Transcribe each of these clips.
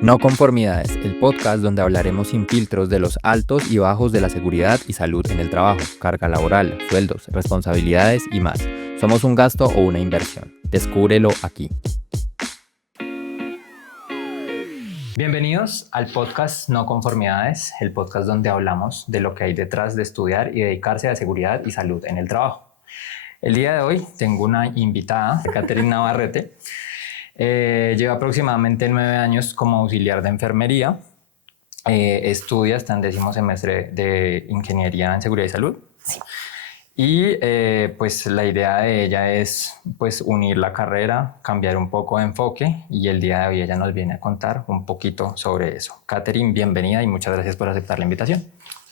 No Conformidades, el podcast donde hablaremos sin filtros de los altos y bajos de la seguridad y salud en el trabajo, carga laboral, sueldos, responsabilidades y más. ¿Somos un gasto o una inversión? Descúbrelo aquí. Bienvenidos al podcast No Conformidades, el podcast donde hablamos de lo que hay detrás de estudiar y dedicarse a seguridad y salud en el trabajo. El día de hoy tengo una invitada, Catherine Navarrete. Lleva aproximadamente 9 años como auxiliar de enfermería. Estudia hasta en 10º semestre de Ingeniería en Seguridad y Salud. Sí. Y pues la idea de ella es pues unir la carrera, cambiar un poco de enfoque, y el día de hoy ella nos viene a contar un poquito sobre eso. Catherine, bienvenida y muchas gracias por aceptar la invitación.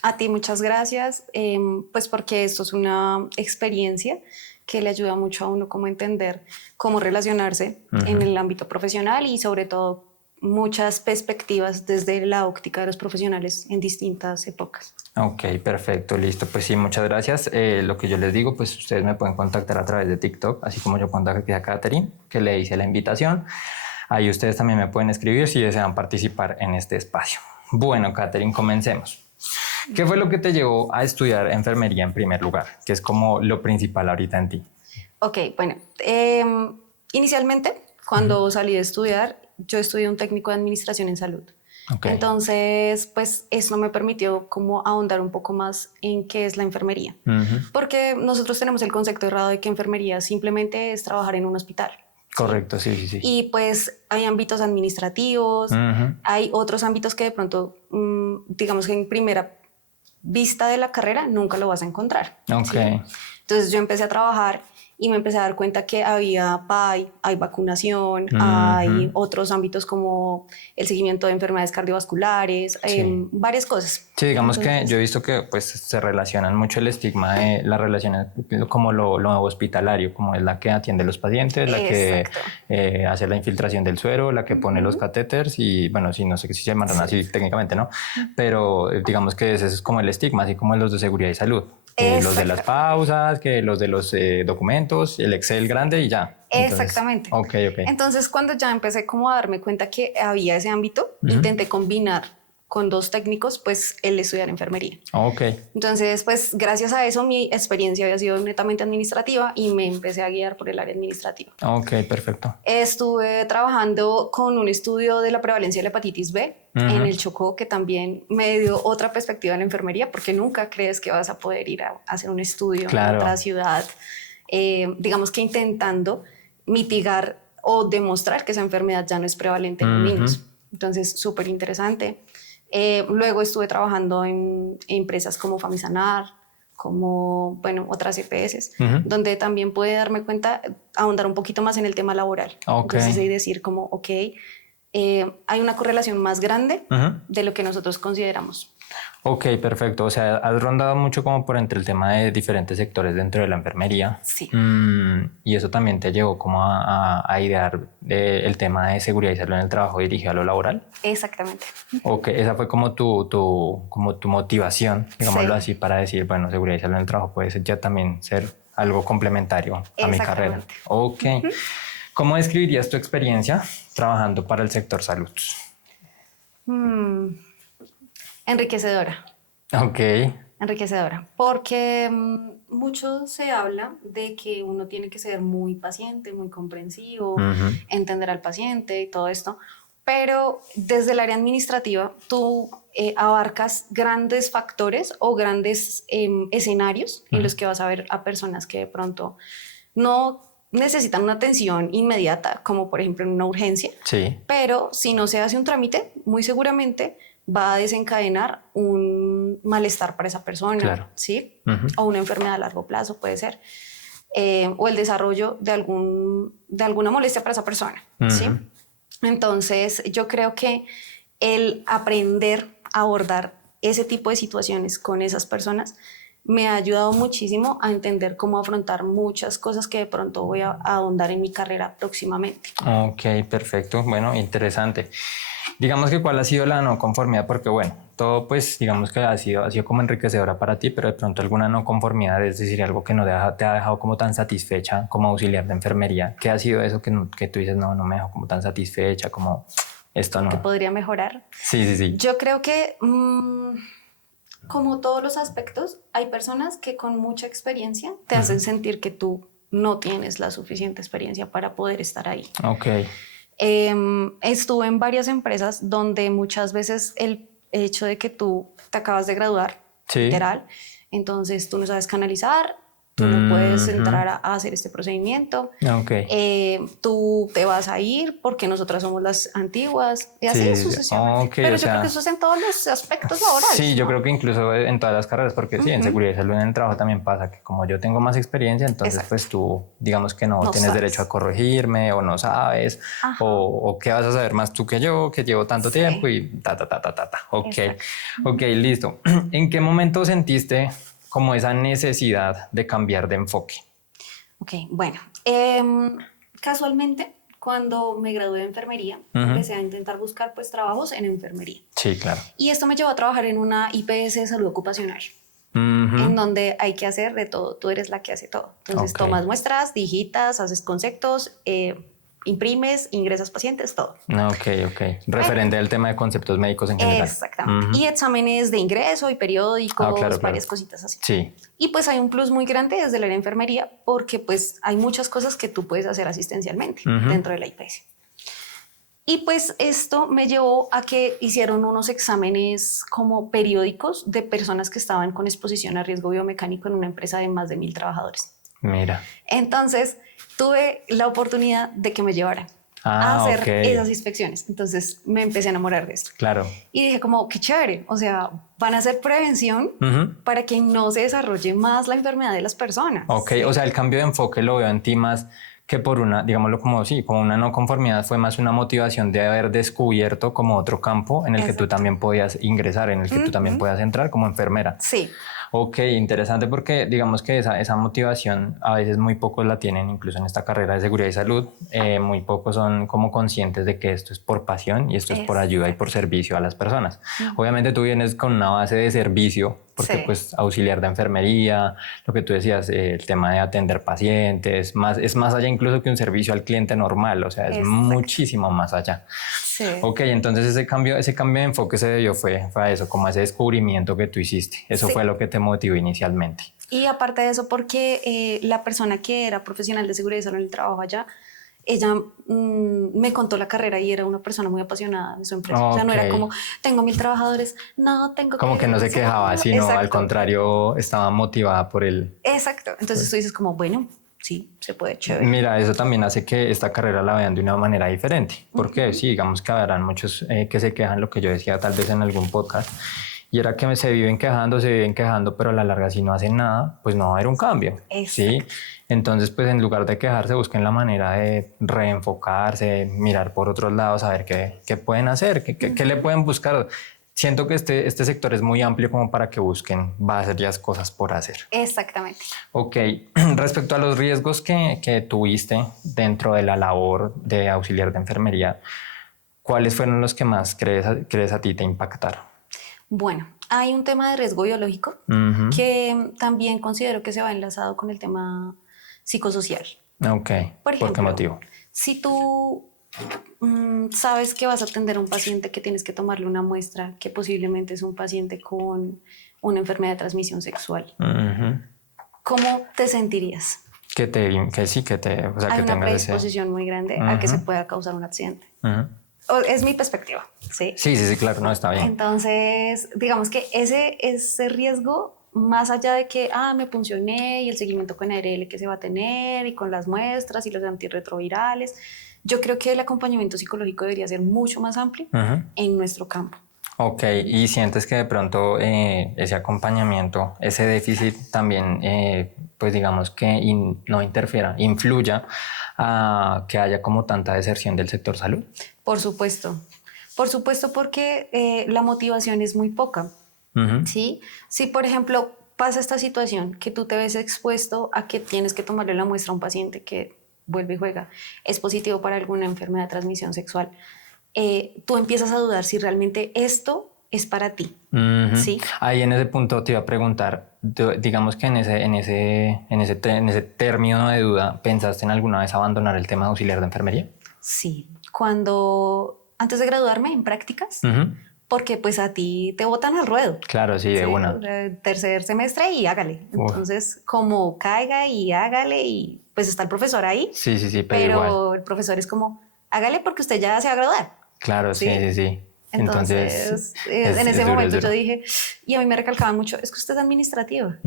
A ti muchas gracias, pues porque esto es una experiencia que le ayuda mucho a uno como entender cómo relacionarse en el ámbito profesional y sobre todo muchas perspectivas desde la óptica de los profesionales en distintas épocas. Ok, perfecto, listo. Pues sí, muchas gracias. Lo que yo les digo, pues ustedes me pueden contactar a través de TikTok, así como yo contacté a Catherine, que le hice la invitación. Ahí ustedes también me pueden escribir si desean participar en este espacio. Bueno, Catherine, comencemos. ¿Qué fue lo que te llevó a estudiar enfermería en primer lugar? Que es como lo principal ahorita en ti. Ok, bueno, inicialmente cuando salí de estudiar, yo estudié un técnico de administración en salud. Okay. Entonces, pues eso me permitió como ahondar un poco más en qué es la enfermería. Porque nosotros tenemos el concepto errado de que enfermería simplemente es trabajar en un hospital. Correcto, sí. Y pues hay ámbitos administrativos, hay otros ámbitos que de pronto, digamos que en primera vista de la carrera nunca lo vas a encontrar. Okay. ¿Sí? Entonces yo empecé a trabajar y me empecé a dar cuenta que había PAI, hay vacunación, hay otros ámbitos como el seguimiento de enfermedades cardiovasculares, varias cosas. Sí, digamos que yo he visto que pues se relacionan mucho el estigma de las relaciones como lo hospitalario, como es la que atiende a los pacientes, la Exacto. que hace la infiltración del suero, la que pone los catéteres y bueno, sí, no sé si se llaman así técnicamente, ¿no? Pero digamos que ese es como el estigma, así como los de seguridad y salud. Los de las pausas, que los de los documentos, el Excel grande y ya. Entonces, exactamente. Okay. Entonces, cuando ya empecé como a darme cuenta que había ese ámbito, intenté combinar con dos técnicos, pues el estudiar enfermería. Okay. Entonces, pues gracias a eso mi experiencia había sido netamente administrativa y me empecé a guiar por el área administrativa. Okay, perfecto. Estuve trabajando con un estudio de la prevalencia de la hepatitis B en el Chocó, que también me dio otra perspectiva en la enfermería, porque nunca crees que vas a poder ir a hacer un estudio en otra ciudad, digamos que intentando mitigar o demostrar que esa enfermedad ya no es prevalente en los niños. Entonces, súper interesante. Luego estuve trabajando en empresas como Famisanar, como, bueno, otras EPS, donde también pude darme cuenta, ahondar un poquito más en el tema laboral. Okay. Entonces, y decir como, ok, hay una correlación más grande de lo que nosotros consideramos. Ok, perfecto. O sea, has rondado mucho como por entre el tema de diferentes sectores dentro de la enfermería. Sí. Y eso también te llevó como a idear el tema de seguridad y salud en el trabajo dirigido a lo laboral. Exactamente. Ok, esa fue como tu motivación, digámoslo así, para decir, bueno, seguridad y salud en el trabajo puede ser ya también ser algo complementario a mi carrera. Ok. ¿Cómo describirías tu experiencia trabajando para el sector salud? Enriquecedora. Ok. Enriquecedora, porque mucho se habla de que uno tiene que ser muy paciente, muy comprensivo, entender al paciente y todo esto, pero desde el área administrativa tú abarcas grandes factores o grandes escenarios en los que vas a ver a personas que de pronto no necesitan una atención inmediata, como por ejemplo en una urgencia, pero si no se hace un trámite, muy seguramente va a desencadenar un malestar para esa persona, ¿sí? O una enfermedad a largo plazo puede ser, o el desarrollo de alguna molestia para esa persona, ¿sí? Entonces yo creo que el aprender a abordar ese tipo de situaciones con esas personas me ha ayudado muchísimo a entender cómo afrontar muchas cosas que de pronto voy a ahondar en mi carrera próximamente. Ok, perfecto. Bueno, interesante. Digamos que cuál ha sido la no conformidad, porque bueno, todo pues digamos que ha sido como enriquecedora para ti, pero de pronto alguna no conformidad, es decir, algo que no te ha dejado como tan satisfecha como auxiliar de enfermería. ¿Qué ha sido eso que tú dices, no me dejó como tan satisfecha, como esto no. que podría mejorar. Sí. Yo creo que, como todos los aspectos, hay personas que con mucha experiencia te hacen sentir que tú no tienes la suficiente experiencia para poder estar ahí. Ok. Estuve en varias empresas donde muchas veces el hecho de que tú te acabas de graduar, literal, entonces tú no sabes canalizar, tú no puedes entrar a hacer este procedimiento, tú te vas a ir porque nosotras somos las antiguas y así sucesivamente. Pero yo creo que eso es en todos los aspectos laborales. Sí, ¿no? yo creo que incluso en todas las carreras, porque sí, en seguridad y salud en el trabajo también pasa que como yo tengo más experiencia, entonces pues tú digamos que no tienes derecho a corregirme o no sabes o qué vas a saber más tú que yo, que llevo tanto tiempo y ta. Ok, listo. ¿En qué momento sentiste como esa necesidad de cambiar de enfoque? Ok, bueno, casualmente cuando me gradué de enfermería, empecé a intentar buscar pues trabajos en enfermería. Sí, claro. Y esto me llevó a trabajar en una IPS de salud ocupacional, en donde hay que hacer de todo, tú eres la que hace todo. Entonces tomas muestras, digitas, haces conceptos, imprimes, ingresas pacientes, todo. Ok. Referente al tema de conceptos médicos en general. Exactamente. Y exámenes de ingreso y periódicos, varias cositas así. Sí. Y pues hay un plus muy grande desde la enfermería porque pues hay muchas cosas que tú puedes hacer asistencialmente dentro de la IPS. Y pues esto me llevó a que hicieron unos exámenes como periódicos de personas que estaban con exposición a riesgo biomecánico en una empresa de más de 1,000 trabajadores. Mira. Entonces tuve la oportunidad de que me llevaran a hacer esas inspecciones. Entonces me empecé a enamorar de esto. Claro. Y dije como, qué chévere. O sea, van a hacer prevención para que no se desarrolle más la enfermedad de las personas. Ok, o sea, el cambio de enfoque lo veo en ti más que por una, digámoslo como sí, como una no conformidad, fue más una motivación de haber descubierto como otro campo en el que tú también podías ingresar, en el que tú también puedas entrar como enfermera. Sí. Ok, interesante porque digamos que esa motivación a veces muy pocos la tienen, incluso en esta carrera de seguridad y salud, muy pocos son como conscientes de que esto es por pasión y esto es por ayuda y por servicio a las personas. Obviamente tú vienes con una base de servicio, porque pues auxiliar de enfermería, lo que tú decías, el tema de atender pacientes, es más allá incluso que un servicio al cliente normal, o sea, es muchísimo más allá. Sí. Ok, entonces ese cambio de enfoque se debió fue a eso, como a ese descubrimiento que tú hiciste. Eso fue lo que te motivó inicialmente. Y aparte de eso, porque la persona que era profesional de seguridad y salud en el trabajo allá, ella me contó la carrera y era una persona muy apasionada de su empresa. O sea, no era como, tengo 1,000 trabajadores, no, tengo como que no se quejaba, sino al contrario, estaba motivada por el... Exacto. Entonces tú dices como, bueno, sí, se puede, chévere. Mira, eso también hace que esta carrera la vean de una manera diferente. Porque sí, digamos que habrán muchos que se quejan, lo que yo decía tal vez en algún podcast, y era que se viven quejando, pero a la larga si no hacen nada, pues no va a haber un cambio. ¿Sí? Entonces, pues en lugar de quejarse, busquen la manera de reenfocarse, mirar por otros lados, a ver qué pueden hacer, qué le pueden buscar. Siento que este sector es muy amplio como para que busquen varias cosas por hacer. Exactamente. Ok, respecto a los riesgos que tuviste dentro de la labor de auxiliar de enfermería, ¿cuáles fueron los que más crees a ti te impactaron? Bueno, hay un tema de riesgo biológico que también considero que se va enlazado con el tema psicosocial. Ok, ¿por qué motivo? Si tú sabes que vas a atender a un paciente que tienes que tomarle una muestra que posiblemente es un paciente con una enfermedad de transmisión sexual, ¿cómo te sentirías? O sea, hay que una predisposición muy grande a que se pueda causar un accidente. Es mi perspectiva, ¿sí? Sí, claro, no, está bien. Entonces, digamos que ese riesgo, más allá de que, me puncioné y el seguimiento con ARL que se va a tener y con las muestras y los antirretrovirales, yo creo que el acompañamiento psicológico debería ser mucho más amplio en nuestro campo. Ok, y sientes que de pronto ese acompañamiento, ese déficit también, pues digamos que no interfiera, influya a que haya como tanta deserción del sector salud. Por supuesto porque la motivación es muy poca. ¿Sí? Si por ejemplo pasa esta situación que tú te ves expuesto a que tienes que tomarle la muestra a un paciente que vuelve y juega, es positivo para alguna enfermedad de transmisión sexual, tú empiezas a dudar si realmente esto es para ti. ¿Sí? Ahí en ese punto te iba a preguntar, digamos que en ese término de duda, ¿pensaste en alguna vez abandonar el tema de auxiliar de enfermería? Sí, cuando antes de graduarme en prácticas, porque pues a ti te botan al ruedo. Claro, sí, de una. Tercer semestre y hágale. Entonces, como caiga y hágale y pues está el profesor ahí. Sí, pero igual. El profesor es como, hágale porque usted ya se va a graduar. Claro, sí. Entonces en ese momento yo dije, y a mí me recalcaban mucho, es que usted es administrativa.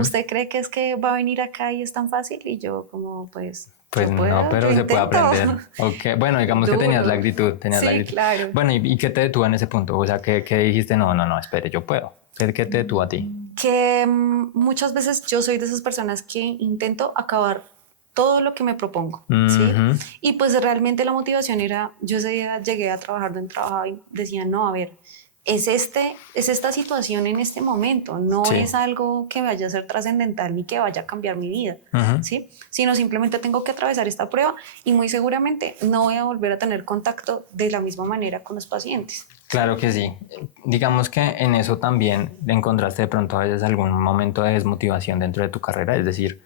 ¿Usted cree que es que va a venir acá y es tan fácil? Y yo como, pues no, pero se puede aprender. Okay. Bueno, digamos que tenías la actitud. Claro. Bueno, ¿y qué te detuvo en ese punto? O sea, ¿qué dijiste? No, espere, yo puedo. ¿Qué te detuvo a ti? Que muchas veces yo soy de esas personas que intento acabar todo lo que me propongo, ¿sí? Y pues realmente la motivación era, yo ese día llegué a trabajar donde trabajaba y decía, no, a ver, es esta situación en este momento, no es algo que vaya a ser trascendental ni que vaya a cambiar mi vida, ¿sí? Sino simplemente tengo que atravesar esta prueba y muy seguramente no voy a volver a tener contacto de la misma manera con los pacientes. Claro que sí. Digamos que en eso también encontraste de pronto a veces algún momento de desmotivación dentro de tu carrera, es decir,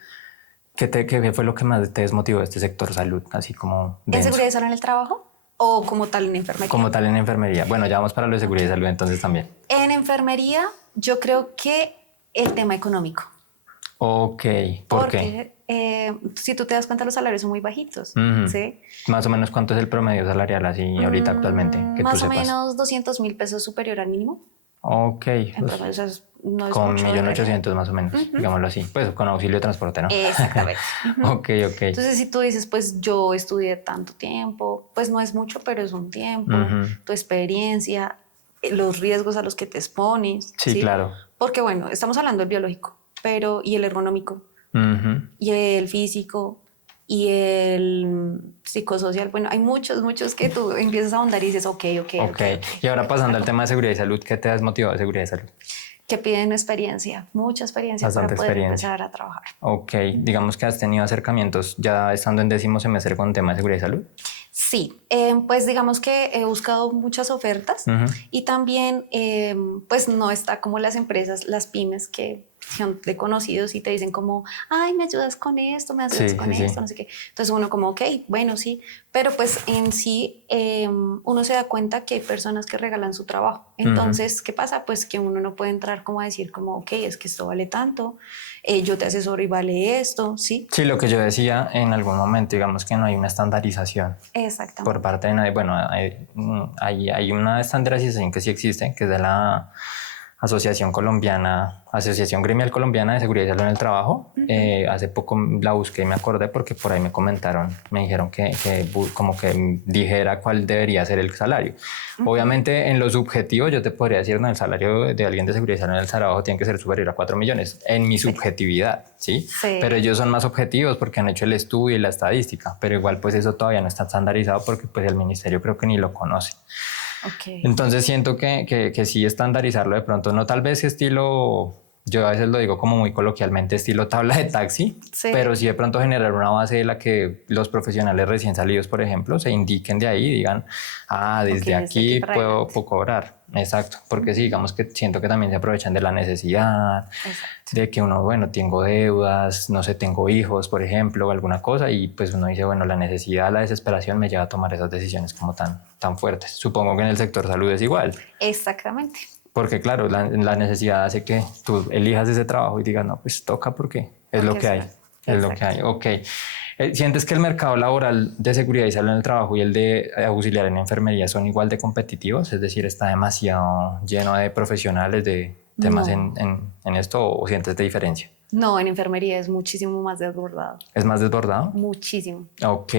¿qué fue lo que más te desmotivó de este sector salud? Así como denso. ¿En seguridad y salud en el trabajo o como tal en enfermería? Como tal en enfermería. Bueno, ya vamos para lo de seguridad y salud entonces también. En enfermería yo creo que el tema económico. Ok, ¿por qué? Si tú te das cuenta los salarios son muy bajitos, ¿sí? Más o menos, ¿cuánto es el promedio salarial así ahorita actualmente? Que más tú o sepas. menos 200.000 pesos superior al mínimo. Ok. Entonces, no es con mucho 1.800.000 más o menos, digámoslo así. Pues con auxilio de transporte, ¿no? Exactamente. Ok. Entonces, si tú dices, pues yo estudié tanto tiempo, pues no es mucho, pero es un tiempo, tu experiencia, los riesgos a los que te expones. Sí, claro. Porque bueno, estamos hablando del biológico, pero y el ergonómico, y el físico, y el psicosocial. Bueno, hay muchos que tú empiezas a ahondar y dices, ok. Y ahora pasando al tema de seguridad y salud, ¿qué te ha desmotivado de seguridad y salud? Que piden experiencia, mucha experiencia Bastante para poder experiencia. empezar a trabajar. Ok, digamos que has tenido acercamientos ya estando en 10º semestre con tema de seguridad y salud. Sí, pues digamos que he buscado muchas ofertas y también pues no está como las empresas, las pymes que son de conocidos y te dicen como, ay, me ayudas con esto, me ayudas con esto, no sé qué. Entonces uno como, ok, bueno, sí, pero pues en sí uno se da cuenta que hay personas que regalan su trabajo. Entonces, ¿qué pasa? Pues que uno no puede entrar como a decir como, ok, es que esto vale tanto, yo te asesoro y vale esto, ¿sí? Sí, lo que yo decía en algún momento, digamos que no hay una estandarización. Exactamente. Por parte de nadie. Bueno, hay una estandarización que sí existe, que es de la Asociación Gremial Colombiana de Seguridad y Salud en el Trabajo. Hace poco la busqué y me acordé porque por ahí me dijeron que como que dijera cuál debería ser el salario. Obviamente en los subjetivos yo te podría decir, no, el salario de alguien de seguridad y salud en el trabajo tiene que ser superior a 4 millones, en mi subjetividad, ¿sí? Pero ellos son más objetivos porque han hecho el estudio y la estadística, pero igual pues eso todavía no está estandarizado porque pues el ministerio creo que ni lo conoce. Entonces siento que sí estandarizarlo de pronto, no tal vez estilo, yo a veces lo digo como muy coloquialmente, estilo tabla de taxi, pero sí de pronto generar una base de la que los profesionales recién salidos, por ejemplo, se indiquen de ahí y digan, desde aquí puedo cobrar. Exacto, porque sí, digamos que siento que también se aprovechan de la necesidad, de que uno, bueno, tengo deudas, no sé, tengo hijos, por ejemplo, o alguna cosa, y pues uno dice, bueno, la necesidad, la desesperación me lleva a tomar esas decisiones como tan fuertes. Supongo que en el sector salud es igual. Exactamente. Porque claro, la necesidad hace que tú elijas ese trabajo y digas, no, pues toca porque es lo que hay. Es lo que hay. Ok. ¿Sientes que el mercado laboral de seguridad y salud en el trabajo y el de auxiliar en enfermería son igual de competitivos? Es decir, ¿está demasiado lleno de profesionales de temas en esto o sientes de diferencia? No, en enfermería es muchísimo más desbordado. ¿Es más desbordado? Muchísimo. Ok.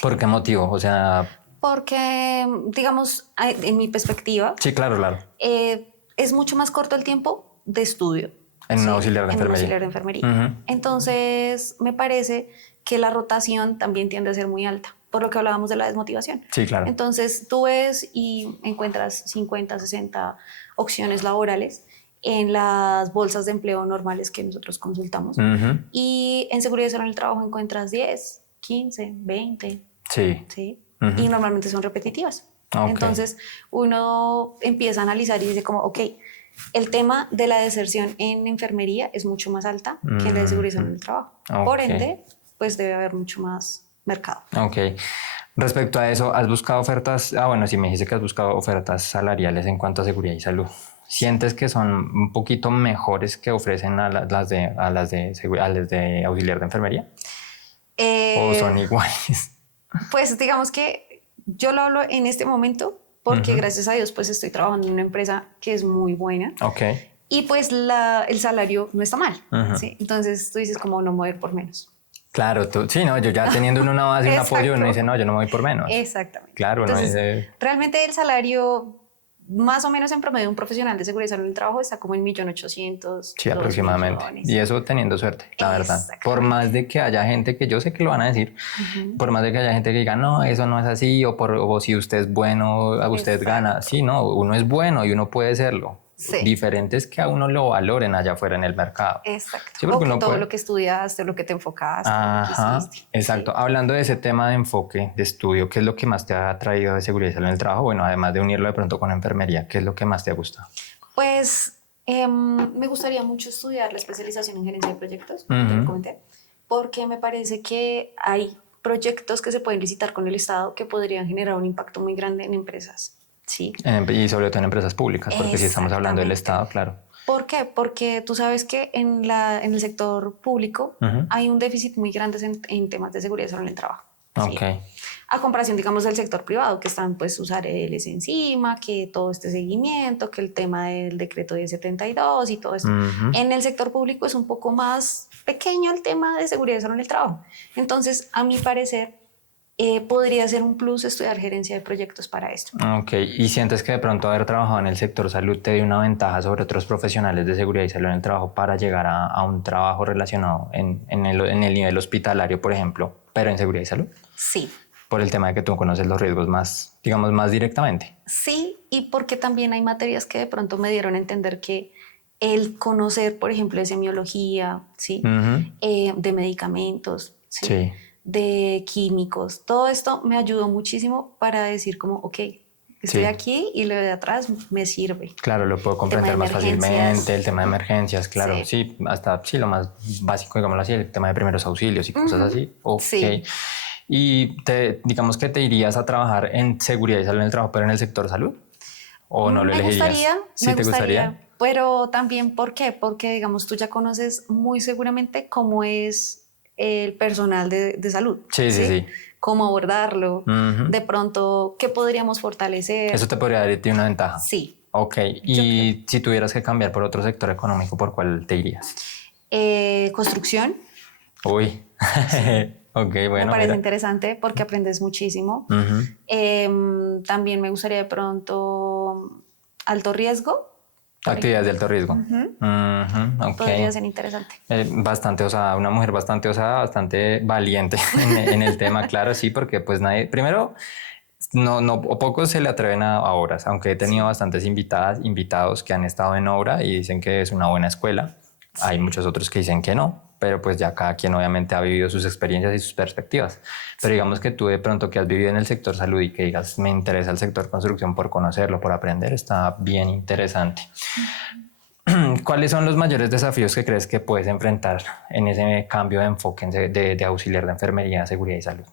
¿Por qué motivo? O sea... Porque, digamos, en mi perspectiva... Sí, claro. Es mucho más corto el tiempo de estudio. En un auxiliar de enfermería. Entonces, me parece que la rotación también tiende a ser muy alta, por lo que hablábamos de la desmotivación. Sí, claro. Entonces, tú ves y encuentras 50, 60 opciones laborales en las bolsas de empleo normales que nosotros consultamos. Y en seguridad y salud en el trabajo encuentras 10, 15, 20. Sí. Y normalmente son repetitivas. Entonces, uno empieza a analizar y dice como, ok, el tema de la deserción en enfermería es mucho más alta que la de seguridad en el trabajo. Por ende, pues debe haber mucho más mercado. Ok. Respecto a eso, ¿has buscado ofertas? Bueno, sí me dijiste que has buscado ofertas salariales en cuanto a seguridad y salud. ¿Sientes que son un poquito mejores que ofrecen a las de auxiliar de enfermería? ¿O son Eh, iguales? pues digamos que yo lo hablo en este momento porque gracias a Dios pues estoy trabajando en una empresa que es muy buena Ok. y pues el salario no está mal, ¿sí? Entonces tú dices como no mover por menos. Claro, sí, no, yo ya teniendo uno una base y un apoyo, uno Exacto, dice, no, yo no me voy por menos. exactamente. Claro, uno Entonces, dice, realmente el salario, más o menos en promedio, un profesional de seguridad en el trabajo está como en 1.800.000, sí, 2 aproximadamente. Y millones. eso teniendo suerte, la verdad. Por Exactamente. más de que haya gente que yo sé que lo van a decir, por más de que haya gente que diga, no, eso no es así, o si usted es bueno, usted gana. Exacto. Sí, no, uno es bueno y uno puede serlo. Sí, Diferente es que a uno lo valoren allá afuera en el mercado. exacto. Sí, O porque que uno todo puede. lo que estudiaste, lo que te enfocaste, lo que Ajá, hiciste. Sí. exacto. Hablando de ese tema de enfoque, de estudio, ¿qué es lo que más te ha traído de seguridad y salud en el trabajo? Bueno, además de unirlo de pronto con enfermería, ¿qué es lo que más te gusta? Pues me gustaría mucho estudiar la especialización en gerencia de proyectos, como te lo Ujú. comenté, porque me parece que hay proyectos que se pueden licitar con el Estado que podrían generar un impacto muy grande en empresas. Sí, Y sobre todo en empresas públicas, porque si estamos hablando del exactamente. Estado, claro. ¿Por qué? Porque tú sabes que en el sector público Ujú. hay un déficit muy grande en temas de seguridad sobre el trabajo. Ok, ¿Sí? A comparación, digamos, del sector privado, que están pues sus ARLs encima, que todo este seguimiento, que el tema del decreto 1072 y todo esto. ujú. En el sector público es un poco más pequeño el tema de seguridad sobre el trabajo. Entonces, a mi parecer, podría ser un plus estudiar gerencia de proyectos para esto. Ok, ¿y sientes que de pronto haber trabajado en el sector salud te dio una ventaja sobre otros profesionales de seguridad y salud en el trabajo para llegar a un trabajo relacionado en el nivel hospitalario, por ejemplo, pero en seguridad y salud? Sí, Por el tema de que tú conoces los riesgos más, digamos, más directamente. sí, y porque también hay materias que de pronto me dieron a entender que el conocer, por ejemplo, de semiología, ¿sí? Ujú. De medicamentos, ¿sí? Sí, De químicos, todo esto me ayudó muchísimo para decir como, ok, estoy sí. aquí y lo de atrás me sirve. Claro, lo puedo El tema de comprender más fácilmente, emergencias, el tema de emergencias, claro, sí. sí, hasta sí, lo más básico, digámoslo así, el tema de primeros auxilios y cosas Ujú, así. Ok. sí. Y digamos que te irías a trabajar en seguridad y salud en el trabajo, pero en el sector salud, ¿o no lo elegirías? ¿Sí Me te gustaría? gustaría, pero también, ¿por qué? Porque, digamos, tú ya conoces muy seguramente cómo es el personal de salud, Sí, sí, ¿sí? sí. Cómo abordarlo, Ujú. de pronto, qué podríamos fortalecer. Eso te podría dar una ventaja. Sí, Ok, yo creo. y si tuvieras que cambiar por otro sector económico, ¿por cuál te irías? Construcción, Uy, sí. ok, Me bueno, parece mira. interesante porque aprendes muchísimo. Ujú. También me gustaría de pronto alto riesgo, por Actividades de ejemplo. alto riesgo. Ujú. Ujú, ok. Podría ser interesante. Bastante osada, una mujer bastante osada, bastante valiente en el tema, claro, sí, porque pues nadie, primero, no, o pocos se le atreven a obras, aunque he tenido Sí, bastantes invitados que han estado en obra y dicen que es una buena escuela. Hay sí, muchos otros que dicen que no, pero pues ya cada quien obviamente ha vivido sus experiencias y sus perspectivas. Pero sí. digamos que tú de pronto que has vivido en el sector salud y que digas, me interesa el sector construcción por conocerlo, por aprender, está bien interesante. ¿Cuáles son los mayores desafíos que crees que puedes enfrentar en ese cambio de enfoque de auxiliar de enfermería, seguridad y salud?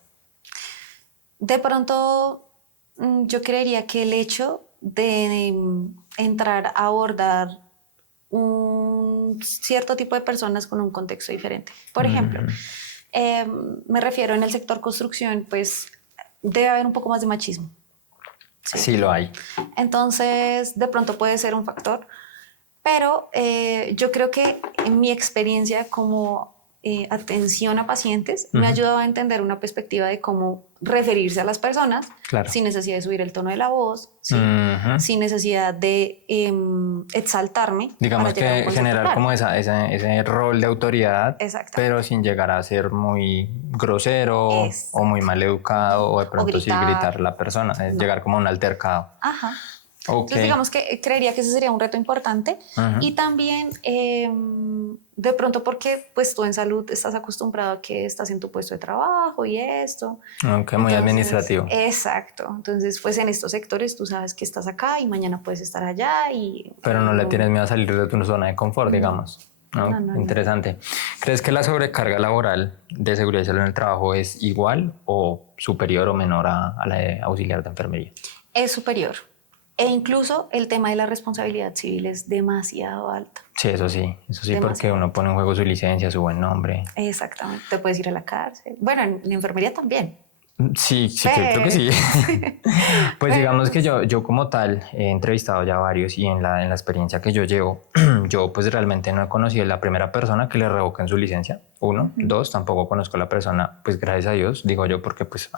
De pronto, yo creería que el hecho de entrar a abordar un cierto tipo de personas con un contexto diferente. Por ejemplo, Ujú. eh, me refiero en el sector construcción, pues debe haber un poco más de machismo. ¿Sí? Sí, lo hay. Entonces, de pronto puede ser un factor, pero yo creo que en mi experiencia como atención a pacientes me ha Ujú. ayudado a entender una perspectiva de cómo referirse a las personas Claro. sin necesidad de subir el tono de la voz, ¿sí? Ujú. Sin necesidad de exaltarme para Digamos llegar a un que concepto generar claro. como ese rol de autoridad, pero Exactamente. sin llegar a ser muy grosero o muy Exacto. mal educado o de O pronto sí gritar. gritar a la persona, No. llegar como a un altercado. Ajá. Ok. Entonces, digamos que creería que ese sería un reto importante Ujú. y también de pronto porque pues tú en salud estás acostumbrado a que estás en tu puesto de trabajo y esto. Ok, muy Entonces, administrativo. exacto. Entonces, pues en estos sectores tú sabes que estás acá y mañana puedes estar allá y Pero no le tienes miedo a salir de tu zona de confort, no, digamos. No, interesante. ¿Crees que la sobrecarga laboral de seguridad y salud en el trabajo es igual o superior o menor a la de auxiliar de enfermería? Es superior. E incluso el tema de la responsabilidad civil es demasiado alta. Sí, eso sí, Demasiado. Porque uno pone en juego su licencia, su buen nombre. Exactamente, te puedes ir a la cárcel. Bueno, en enfermería también. Sí, creo que sí. Pues digamos que yo como tal he entrevistado ya varios y en la experiencia que yo llevo, yo pues realmente no he conocido la primera persona que le revoquen su licencia. Uno, dos, tampoco conozco a la persona, pues gracias a Dios, digo yo porque pues,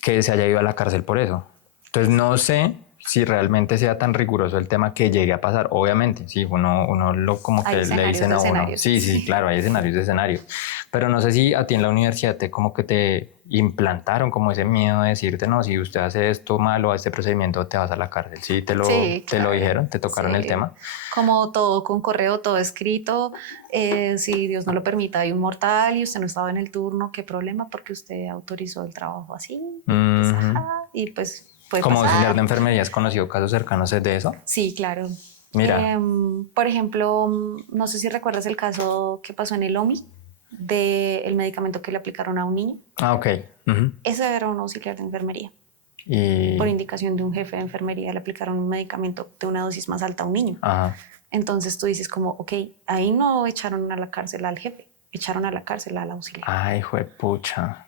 que se haya ido a la cárcel por eso. Entonces no sé si realmente sea tan riguroso el tema que llegue a pasar. Obviamente, sí, uno lo como que le dicen a uno. Sí, claro, hay escenarios de escenarios. Pero no sé si a ti en la universidad como que te implantaron como ese miedo de decirte, no, si usted hace esto mal o este procedimiento te vas a la cárcel. Sí, te lo dijeron, te tocaron el tema. Como todo con correo, todo escrito. Si Dios no lo permita, hay un mortal y usted no estaba en el turno, ¿qué problema? Porque usted autorizó el trabajo así. Pues, y pues puede como pasar. Auxiliar de enfermería, ¿has conocido casos cercanos de eso? Sí, claro. Mira. Por ejemplo, no sé si recuerdas el caso que pasó en el OMI del medicamento que le aplicaron a un niño. Ah, ok. Ese era un auxiliar de enfermería. Por indicación de un jefe de enfermería le aplicaron un medicamento de una dosis más alta a un niño. Ajá. Entonces tú dices como, ok, ahí no echaron a la cárcel al jefe, echaron a la cárcel al auxiliar. Ay, juepucha.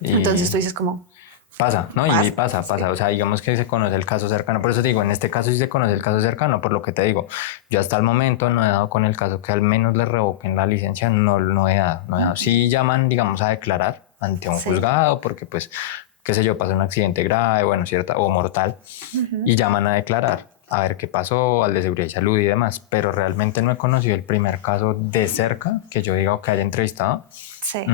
Entonces tú dices como... Pasa, ¿no? Y pasa. Sí. O sea, digamos que se conoce el caso cercano. Por eso te digo, en este caso sí se conoce el caso cercano, por lo que te digo. Yo hasta el momento no he dado con el caso que al menos le revoquen la licencia, no he dado. Sí llaman, digamos, a declarar ante un juzgado, porque pues, qué sé yo, pasa un accidente grave, bueno, cierta, o mortal, y llaman a declarar, a ver qué pasó, al de seguridad y salud y demás. Pero realmente no he conocido el primer caso de cerca que yo diga o que haya entrevistado. Sí.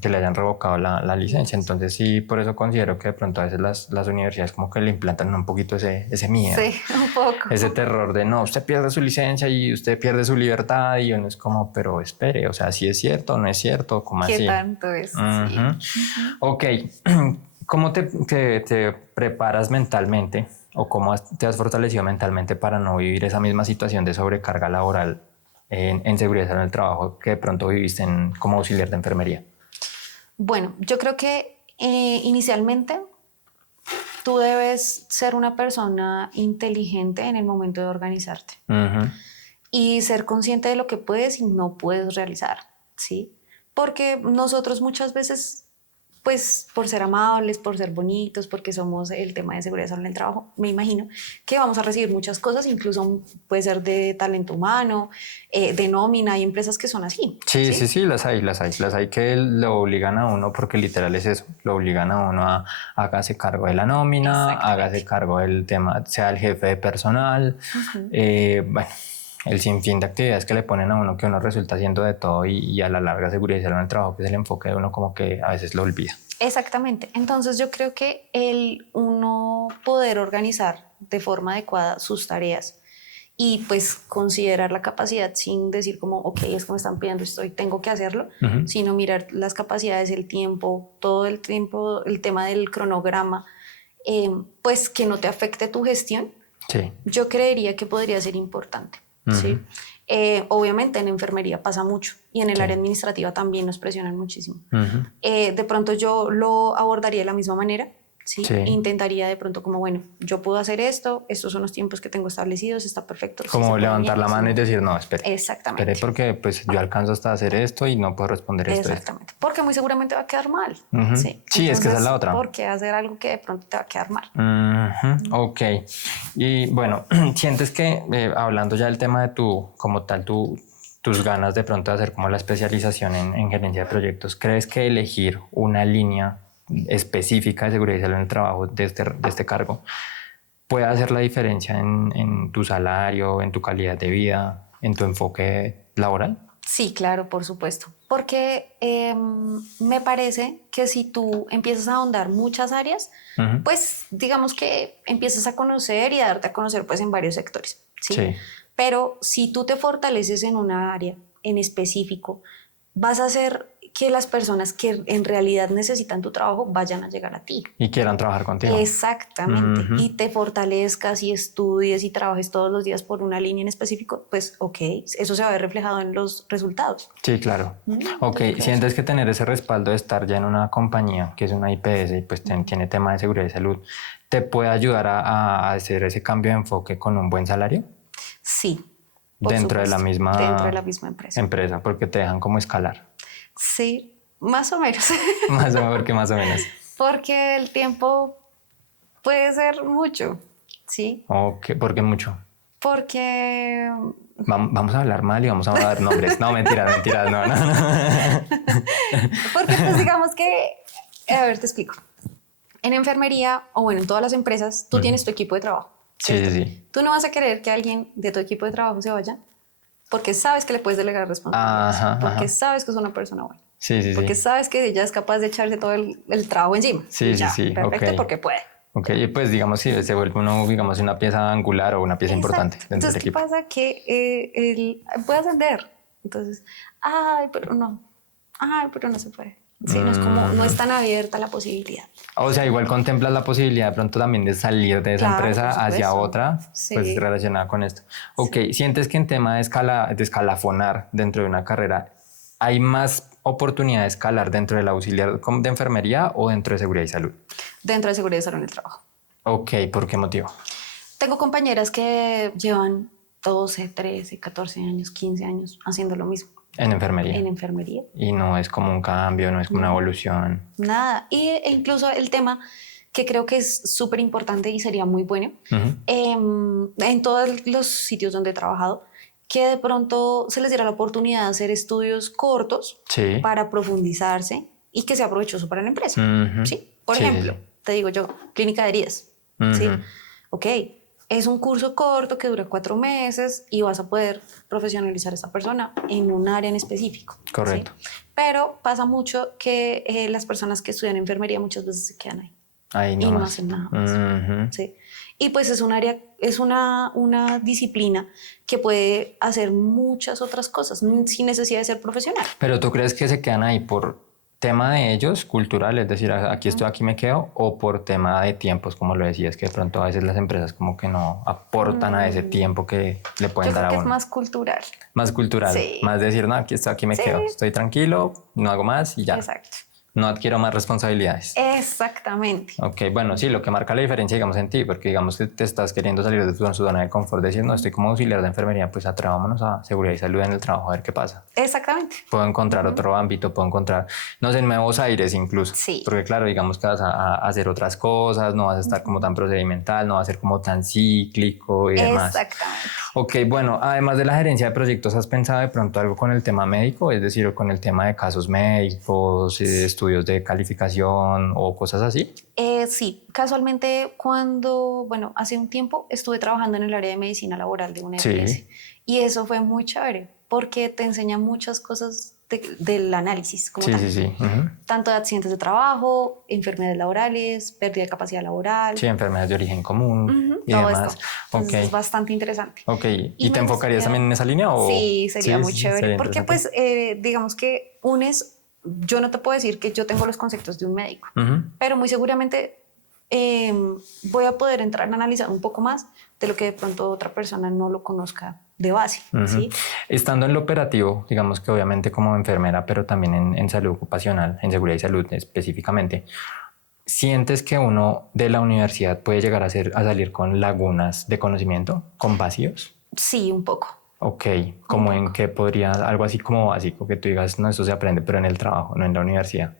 Que le hayan revocado la licencia. Entonces sí, por eso considero que de pronto a veces las universidades como que le implantan un poquito ese miedo. Sí, un poco. Ese terror de no, usted pierde su licencia y usted pierde su libertad y uno es como, pero espere, o sea, si es cierto o no es cierto, ¿cómo así? ¿Qué tanto es? Sí. Ok, ¿cómo te preparas mentalmente o cómo te has fortalecido mentalmente para no vivir esa misma situación de sobrecarga laboral en seguridad en el trabajo que de pronto viviste como auxiliar de enfermería? Bueno, yo creo que inicialmente tú debes ser una persona inteligente en el momento de organizarte y ser consciente de lo que puedes y no puedes realizar, ¿sí? Porque nosotros muchas veces, pues por ser amables, por ser bonitos, porque somos el tema de seguridad en el trabajo, me imagino que vamos a recibir muchas cosas, incluso puede ser de talento humano, de nómina, hay empresas que son así. Sí, las hay que lo obligan a uno, porque literal es eso, lo obligan a uno a hágase cargo de la nómina, hágase cargo del tema, sea el jefe de personal, bueno, el sinfín de actividades que le ponen a uno que uno resulta haciendo de todo y a la larga seguridad en el trabajo, que es el enfoque de uno, como que a veces lo olvida. Exactamente. Entonces yo creo que el uno poder organizar de forma adecuada sus tareas y pues considerar la capacidad sin decir como, ok, es que me están pidiendo esto y tengo que hacerlo, sino mirar las capacidades, el tiempo, todo el tiempo, el tema del cronograma, pues que no te afecte tu gestión. Sí. Yo creería que podría ser importante. ¿Sí? Obviamente en enfermería pasa mucho y en el área administrativa también nos presionan muchísimo. De pronto yo lo abordaría de la misma manera, ¿sí? Intentaría de pronto como, bueno, yo puedo hacer esto, estos son los tiempos que tengo establecidos, está perfecto. Como levantar la mano y decir, no, espere. Exactamente. Espere porque pues yo alcanzo hasta hacer esto y no puedo responder esto. Exactamente, porque muy seguramente va a quedar mal. ¿Sí? Entonces, es que esa es la otra. ¿Por qué hacer algo que de pronto te va a quedar mal? Ok. Y bueno, sientes que hablando ya del tema de tus ganas de pronto de hacer como la especialización en gerencia de proyectos, ¿crees que elegir una línea específica de seguridad y salud en el trabajo de este cargo puede hacer la diferencia en tu salario, en tu calidad de vida, en tu enfoque laboral? Sí, claro, por supuesto. Porque me parece que si tú empiezas a ahondar muchas áreas, pues digamos que empiezas a conocer y a darte a conocer pues en varios sectores. ¿Sí? Pero si tú te fortaleces en una área en específico, vas a hacer que las personas que en realidad necesitan tu trabajo vayan a llegar a ti. Y quieran trabajar contigo. Exactamente. Y te fortalezcas y estudies y trabajes todos los días por una línea en específico, pues ok, eso se va a ver reflejado en los resultados. Sí, claro. Ok, sientes que tener ese respaldo de estar ya en una compañía que es una IPS y pues tiene tema de seguridad y salud, ¿te puede ayudar a hacer ese cambio de enfoque con un buen salario? Sí. Dentro de la misma empresa, porque te dejan como escalar. Sí, más o menos. Más o menos, porque más o menos. Porque el tiempo puede ser mucho, ¿sí? Okay, ¿por qué mucho? Porque... Vamos a hablar mal y vamos a dar nombres. No, mentiras, no. Porque pues digamos que, a ver, te explico. En enfermería, o bueno, en todas las empresas, tú tienes tu equipo de trabajo. Sí. Tú no vas a querer que alguien de tu equipo de trabajo se vaya porque sabes que le puedes delegar responsabilidades, porque sabes que es una persona buena. Porque sabes que ella es capaz de echarse todo el trabajo encima. Sí. Perfecto, porque puede. Ok, y pues digamos si se vuelve uno, digamos, una pieza angular o una pieza importante dentro del equipo. Entonces, ¿qué pasa? Que él puede ascender. Entonces, pero no se puede. Sí, no es tan abierta la posibilidad. O sea, igual contemplas la posibilidad de pronto también de salir de esa empresa hacia otra, pues relacionada con esto. Ok, ¿sientes que en tema de escalafonar dentro de una carrera hay más oportunidad de escalar dentro del auxiliar de enfermería o dentro de seguridad y salud? Dentro de seguridad y salud en el trabajo. Ok, ¿por qué motivo? Tengo compañeras que llevan 12, 13, 14 años, 15 años haciendo lo mismo. En enfermería. En enfermería. Y no es como un cambio, no es como una evolución. Nada. E incluso el tema que creo que es súper importante y sería muy bueno en todos los sitios donde he trabajado, que de pronto se les diera la oportunidad de hacer estudios cortos para profundizarse y que sea provechoso para la empresa. ¿Sí? Por ejemplo, te digo yo, clínica de heridas. ¿Sí? Ok. Es un curso corto que dura 4 meses y vas a poder profesionalizar a esta persona en un área en específico. Correcto. ¿Sí? Pero pasa mucho que las personas que estudian enfermería muchas veces se quedan ahí. Y no hacen nada más. ¿Sí? Y pues es un área, es una disciplina que puede hacer muchas otras cosas sin necesidad de ser profesional. Pero ¿tú crees que se quedan ahí por tema de ellos, cultural, es decir, aquí estoy, aquí me quedo, o por tema de tiempos, como lo decías, que de pronto a veces las empresas como que no aportan a ese tiempo que le pueden dar a uno? Yo creo que es más cultural. Más cultural, más decir, no, aquí estoy, aquí me quedo, estoy tranquilo, no hago más y ya. Exacto. No adquiero más responsabilidades. Exactamente. Ok, bueno, sí, lo que marca la diferencia, digamos, en ti, porque digamos que te estás queriendo salir de tu zona de confort, decir, no, estoy como auxiliar de enfermería, pues atrevámonos a seguridad y salud en el trabajo, a ver qué pasa. Exactamente. Puedo encontrar otro ámbito, puedo encontrar, no sé, nuevos aires incluso. Sí. Porque claro, digamos que vas a hacer otras cosas, no vas a estar como tan procedimental, no vas a ser como tan cíclico y demás. Exactamente. Ok, bueno, además de la gerencia de proyectos, ¿has pensado de pronto algo con el tema médico? Es decir, con el tema de casos médicos, estudios de calificación o cosas así. Sí, casualmente hace un tiempo estuve trabajando en el área de medicina laboral de una EPS y eso fue muy chévere porque te enseña muchas cosas del análisis como tal. Tanto de accidentes de trabajo, enfermedades laborales, pérdida de capacidad laboral. Sí, enfermedades de origen común y todo demás. Esto. Es bastante interesante. Ok, ¿y te enfocarías también en esa línea? ¿O? Sí, sería muy chévere porque pues digamos que yo no te puedo decir que yo tengo los conceptos de un médico, pero muy seguramente voy a poder entrar a analizar un poco más de lo que de pronto otra persona no lo conozca de base. ¿Sí? Estando en lo operativo, digamos que obviamente como enfermera, pero también en salud ocupacional, en seguridad y salud específicamente, ¿sientes que uno de la universidad puede llegar a salir con lagunas de conocimiento, con vacíos? Sí, un poco. Ok, ¿como en qué podría, algo así como básico, que tú digas, no, eso se aprende, pero en el trabajo, no en la universidad?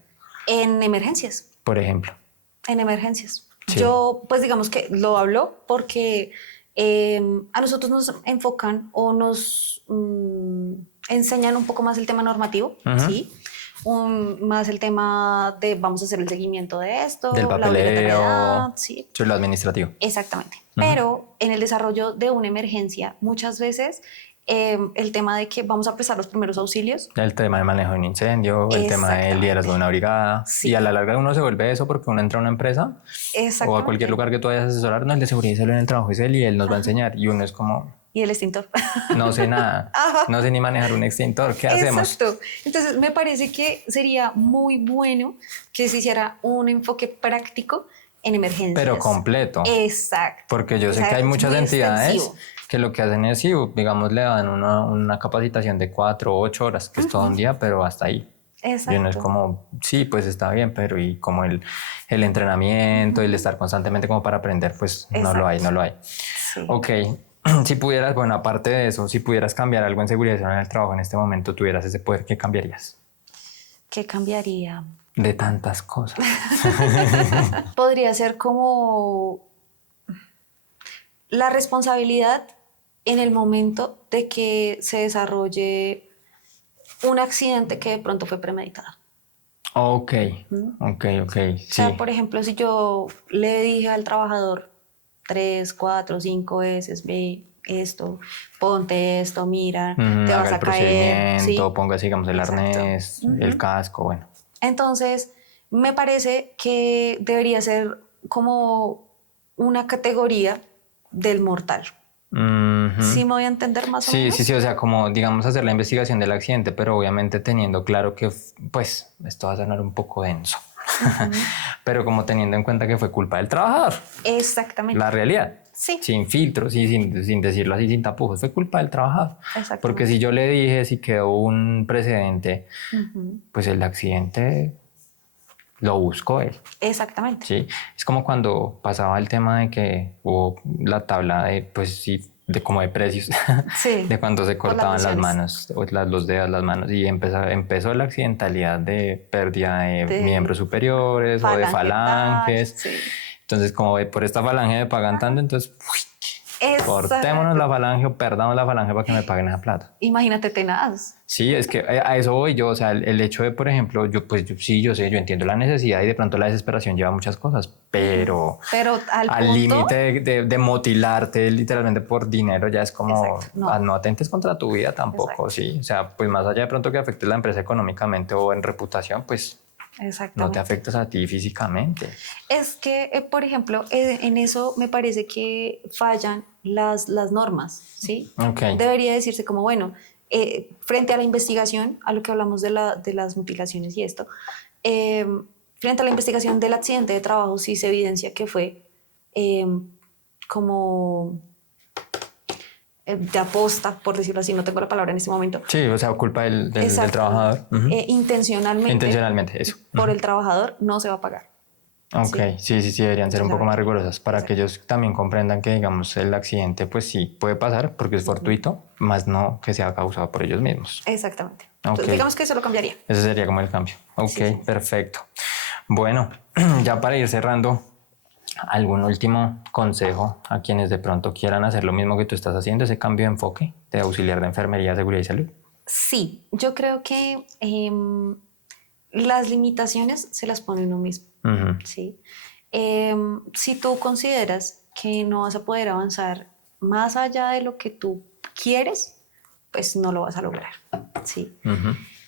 En emergencias. Por ejemplo. En emergencias. Sí. Yo, pues digamos que lo hablo porque a nosotros nos enfocan o nos enseñan un poco más el tema normativo, ¿sí? Más el tema de vamos a hacer el seguimiento de esto, del papeleo, sí, lo administrativo. Exactamente. Pero en el desarrollo de una emergencia, muchas veces el tema de que vamos a prestar los primeros auxilios. El tema de manejo de un incendio, el tema del liderazgo de una brigada. Sí. Y a la larga uno se vuelve eso porque uno entra a una empresa o a cualquier lugar que tú vayas a asesorar, no, el de seguridad y salud en el trabajo es él y él nos va a enseñar. Y uno es como, ¿Y el extintor? No sé nada, no sé ni manejar un extintor, ¿qué hacemos? Exacto. Entonces me parece que sería muy bueno que se hiciera un enfoque práctico en emergencias. Pero completo. Exacto. Porque yo sé que hay muchas entidades extensivo. que lo que hacen es, sí, digamos, le dan una capacitación de 4 o 8 horas, que es todo un día, pero hasta ahí. Exacto. Y uno es como, sí, pues está bien, pero y como el entrenamiento, el estar constantemente como para aprender, pues no lo hay, no lo hay. Sí. Ok, si pudieras, bueno, aparte de eso, si pudieras cambiar algo en seguridad en el trabajo en este momento, tuvieras ese poder, ¿qué cambiarías? ¿Qué cambiaría? De tantas cosas. Podría ser como la responsabilidad en el momento de que se desarrolle un accidente que de pronto fue premeditado. Ok, ok. O sea, por ejemplo, si yo le dije al trabajador 3, 4, 5 veces, ve esto, ponte esto, mira, te vas haga a el caer. procedimiento, ¿Sí? ponga, digamos, el Exacto. arnés, el casco, bueno. Entonces, me parece que debería ser como una categoría del mortal. ¿Sí me voy a entender más o menos? Sí, o sea, como digamos hacer la investigación del accidente, pero obviamente teniendo claro que, pues, esto va a sonar un poco denso, pero como teniendo en cuenta que fue culpa del trabajador. Exactamente. La realidad. Sí. Sin filtros y sin decirlo así, sin tapujos, fue culpa del trabajador. Exactamente. Porque si yo le dije, si quedó un precedente, pues el accidente lo buscó él. Exactamente. Sí, es como cuando pasaba el tema de que hubo la tabla de, pues sí, de como de precios, Sí, de cuando se cortaban las lesiones. manos, o los dedos, las manos, y empezó la accidentalidad de pérdida de miembros superiores o de falanges. Sí. Entonces, como por esta falange me pagan tanto, entonces cortémonos la falange o perdamos la falange para que me paguen esa plata. Imagínate tenaz. Sí, es que a eso voy yo, o sea, el hecho de, por ejemplo, sí, yo sé, yo entiendo la necesidad y de pronto la desesperación lleva muchas cosas, pero al límite de motilarte literalmente por dinero ya es como, no atentes contra tu vida tampoco, sí, o sea, pues más allá de pronto que afectes la empresa económicamente o en reputación, pues no te afectas a ti físicamente. Es que, por ejemplo, en eso me parece que fallan las normas, ¿sí? Okay. Debería decirse como, bueno, frente a la investigación, a lo que hablamos de las mutilaciones y esto, frente a la investigación del accidente de trabajo, sí se evidencia que fue como de aposta, por decirlo así, no tengo la palabra en este momento. Sí, o sea, culpa del trabajador. Intencionalmente. Intencionalmente, eso. Por el trabajador no se va a pagar. Ok, sí, deberían ser un poco más rigurosas para que ellos también comprendan que, digamos, el accidente, pues sí, puede pasar porque es fortuito, más no que sea causado por ellos mismos. Exactamente. Entonces, digamos que eso lo cambiaría. Ese sería como el cambio. Ok, perfecto. Bueno, ya para ir cerrando, ¿algún último consejo a quienes de pronto quieran hacer lo mismo que tú estás haciendo, ese cambio de enfoque de auxiliar de enfermería, seguridad y salud? Sí, yo creo que las limitaciones se las pone uno mismo. ¿Sí? Si tú consideras que no vas a poder avanzar más allá de lo que tú quieres, pues no lo vas a lograr. ¿Sí?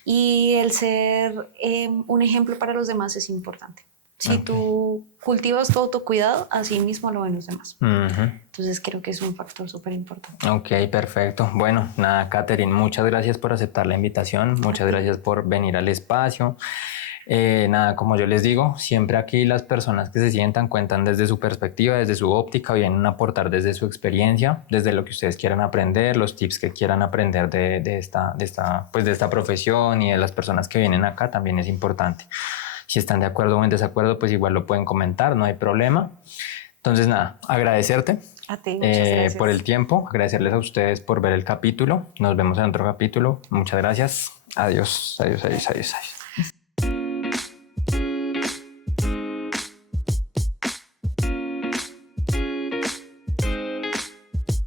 Y el ser un ejemplo para los demás es importante. Si tú cultivas tu autocuidado, así mismo lo ven los demás. Entonces creo que es un factor súper importante. Ok, perfecto. Bueno, nada, Catherine, muchas gracias por aceptar la invitación. Muchas gracias por venir al espacio. Nada, como yo les digo, siempre aquí las personas que se sientan cuentan desde su perspectiva, desde su óptica, vienen a aportar desde su experiencia, desde lo que ustedes quieran aprender, los tips que quieran aprender de esta profesión y de las personas que vienen acá también es importante. Si están de acuerdo o en desacuerdo, pues igual lo pueden comentar, no hay problema. Entonces, nada, agradecerte a ti, muchas gracias. por el tiempo, agradecerles a ustedes por ver el capítulo. Nos vemos en otro capítulo. Muchas gracias. Adiós.